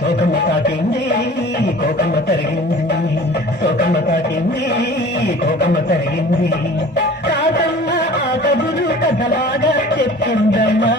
సోకమ్మ తాకింది కోకమ్మ తరిగింది, సోకమ్మ తాకింది కోకమ్మ తరిగింది. కాకమ్మ ఆ కబురు కథలాగా చెప్పిందమ్మా.